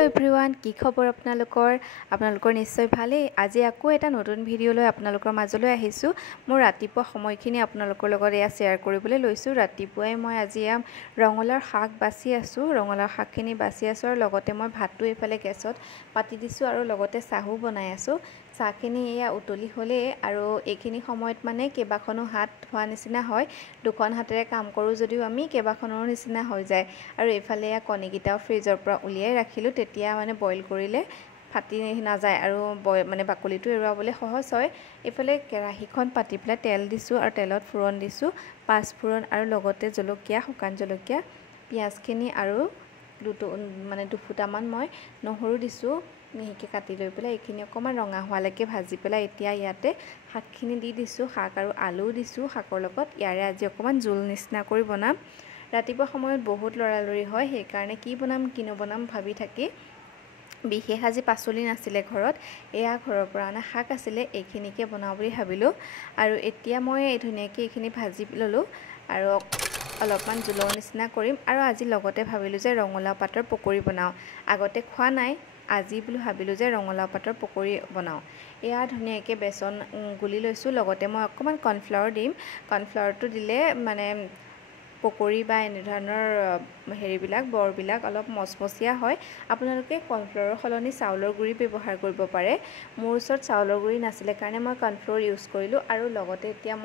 hello everyone की खबर आपनालोकर निश्चय भाले आज आको एटा नतुन भिडिओ লৈ आपनालोकर মাজলৈ আহিছো মোৰ ৰাতিপুৱা সময়খিনি आपनालोকৰ লগত এয়া শেয়াৰ কৰিবলৈ লৈছো ৰাতিপুৱাই মই আজি ৰঙলাৰ শাক বাছি আছো ৰঙলাৰ শাকখিনি বাছি আছো আৰু লগতে মই ভাতটো এফালে গেছত পাতি দিছো আৰু লগতে চাহু বনাই আছো চাহখিনি এয়া উতলি হলে আৰু এইখিনি সময়ত মানে কেবাখনো হাত হোৱা নিচিনা হয় দুখন হাতেৰে কাম কৰো যদিও আমি কেবাখনৰ নিচিনা হৈ যায় আৰু এফালে কণীকিটা ফ্ৰিজৰ পৰা উলিয়াই ৰাখিলো তেতিয়া মানে বইল কৰিলে ফাটি নাযায় আৰু মানে বাকলিটো এৰুৱাবলৈ সহজ হয় এফালে কেৰাহীখন পাতি পেলাই তেল দিছো আৰু তেলত ফুৰণ দিছো পাঁচ ফুৰণ আৰু লগতে জলকীয়া শুকান জলকীয়া পিয়াজখিনি আৰু দুফুটামান মই নহৰু দিছো মিহিকে কাটি লৈ পেলাই এইখিনি অকমান ৰঙা হোৱালৈকে ভাজি পেলাই এতিয়া ইয়াতে শাকখিনি দি দিছো শাক আৰু আলু দিছো শাকৰ লগত ইয়াৰে আজি অকমান জোল নিচিনা কৰি বনাম ৰাতিপুৱা সময়ত বহুত লৰালৰি হয় সেই কাৰণে কি বনাম কি নবনাম ভাবি থাকি বিশেষ আজি পাচলি নাছিলে ঘৰত এয়া ঘৰৰ পৰা আনা শাক আছিলে এইখিনিকে বনাও বুলি ভাবিলো আৰু এতিয়া মই ধুনিয়াকে এইখিনি ভাজি ললো আৰু অলপমান জুলৰ নিচিনা কৰিম আৰু আজি লগতে ভাবিলো যে ৰঙলাও পাতৰ পকৰি বনাও আগতে খোৱা নাই আজি বুলি ভাবিলো যে ৰঙলাও পাতৰ পকৰি বনাও এয়া ধুনিয়াকে বেসন গুলি লৈছো লগতে মই অকমান কৰ্নফ্লাৱাৰ দিম কৰ্নফ্লাৱাৰটো দিলে মানে পকৰি বা এনে ধৰণৰ হেৰিবিলাক বৰবিলাক অলপ মচমচিয়া হয় আপোনালোকে কৰ্নফ্লাৱাৰৰ সলনি চাউলৰ গুৰি ব্যৱহাৰ কৰিব পাৰে মোৰ ওচৰত চাউলৰ গুৰি নাছিলে কাৰণে মই কৰ্নফ্লাৱাৰ ইউজ কৰিলো আৰু লগতে এতিয়া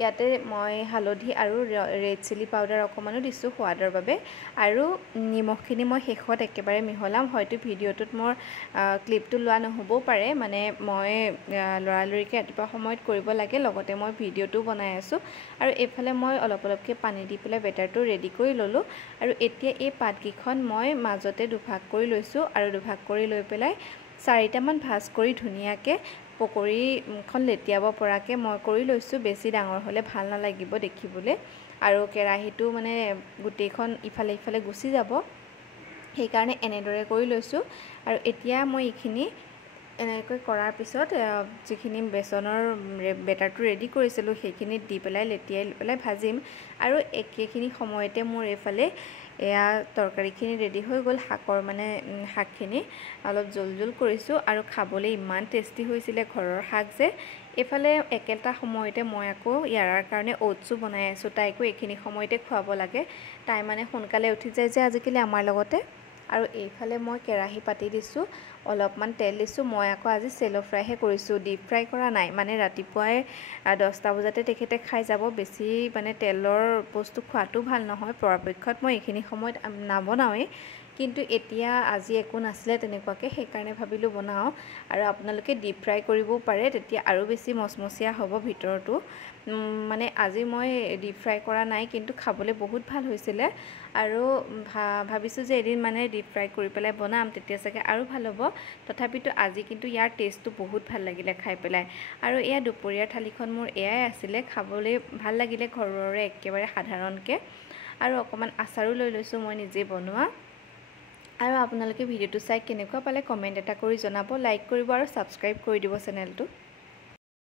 ইয়াতে মই হালধি আৰু ৰেড চিলি পাউডাৰ অকমানো দিছো সোৱাদৰ বাবে আৰু নিমখখিনি মই শেষত একেবাৰে মিহলাম হয়তো ভিডিওটোত মোৰ ক্লিপটো লোৱা নহবও পাৰে মানে মই লৰালৰিকে ৰাতিপুৱা সময়ত কৰিব লাগে লগতে মই ভিডিওটো বনাই আছো আৰু এফালে মই অলপকে পানী দি পেলাই বেটাৰটো ৰেডি কৰি ললো আৰু এতিয়া এই পাতকিখন মই মাজতে দুভাগ কৰি লৈছো আৰু দুভাগ কৰি লৈ পেলাই চাৰিটামান ভাজ কৰি ধুনিয়াকে পকৰিখন লেটিয়াব পৰাকে মই কৰি লৈছো বেছি ডাঙৰ হলে ভাল নালাগিব দেখিবলৈ আৰু কেৰাহীটো মানে গুটেইখন ইফালে গুচি যাব সেই কাৰণে এনেদৰে কৰি লৈছো আৰু এতিয়া মই এইখিনি এনেকৈ কৰাৰ পিছত যিখিনি বেসনৰ বেটাৰটো ৰেডি কৰিছিলো সেইখিনি দি পেলাই লেটিয়াই পেলাই ভাজিম আৰু একেখিনি সময়তে মোৰ এফালে এয়া তৰকাৰীখিনি ৰেডি হৈ গল শাকৰ মানে শাকখিনি অলপ জুল কৰিছো আৰু খাবলৈ ইমান টেষ্টি হৈছিলে ঘৰৰ শাক যে এফালে একেটা সময়তে মই আকৌ ইয়াৰ কাৰণে ওটছও বনাই আছো তাইকো এইখিনি সময়তে খুৱাব লাগে তাই মানে সোনকালে উঠি যায় যে আজিকালি আমাৰ লগতে আৰু এইফালে মই কেৰাহী পাতি দিছো অলপমান তেল দিছো মই আকৌ আজি সেলো ফ্ৰাইহে কৰিছো ডিপ ফ্ৰাই কৰা নাই মানে ৰাতিপুৱাই 10টা বজাতে তেখেতে খাই যাব বেছি মানে তেলৰ বস্তু খোৱাটো ভাল নহয় পৰাপক্ষত মই এইখিনি সময়ত নাবনাওয়ে কিন্তু এতিয়া আজি একো নাছিলে তেনেকুৱাকে সেই কাৰণে ভাবিলো বনাও আৰু আপোনালোকে ডিপ ফ্ৰাই কৰিবও পাৰে তেতিয়া আৰু বেছি মচমচিয়া হ'ব ভিতৰটো মানে আজি মই ডিপ ফ্ৰাই কৰা নাই কিন্তু খাবলৈ বহুত ভাল হৈছিল আৰু ভাবিছো যে এদিন মানে ডিপ ফ্ৰাই কৰি পেলাই বনাম তেতিয়া চাগে আৰু ভাল হ'ব তথাপিতো আজি কিন্তু ইয়াৰ টেষ্টটো বহুত ভাল লাগিলে খাই পেলাই আৰু এয়া দুপৰীয়াৰ থালিখন মোৰ এয়াই আছিল খাবলৈ ভাল লাগিলে ঘৰৰে একেবাৰে সাধাৰণকে আৰু অকমান আচাৰো লৈ লৈছো মই নিজে বনোৱা আৰু আপোনালোকে ভিডিওটো চাই কেনেকুৱা পালে কমেন্ট এটা কৰি জনাব লাইক কৰিব আৰু সাবস্ক্ৰাইব কৰি দিব চেনেলটো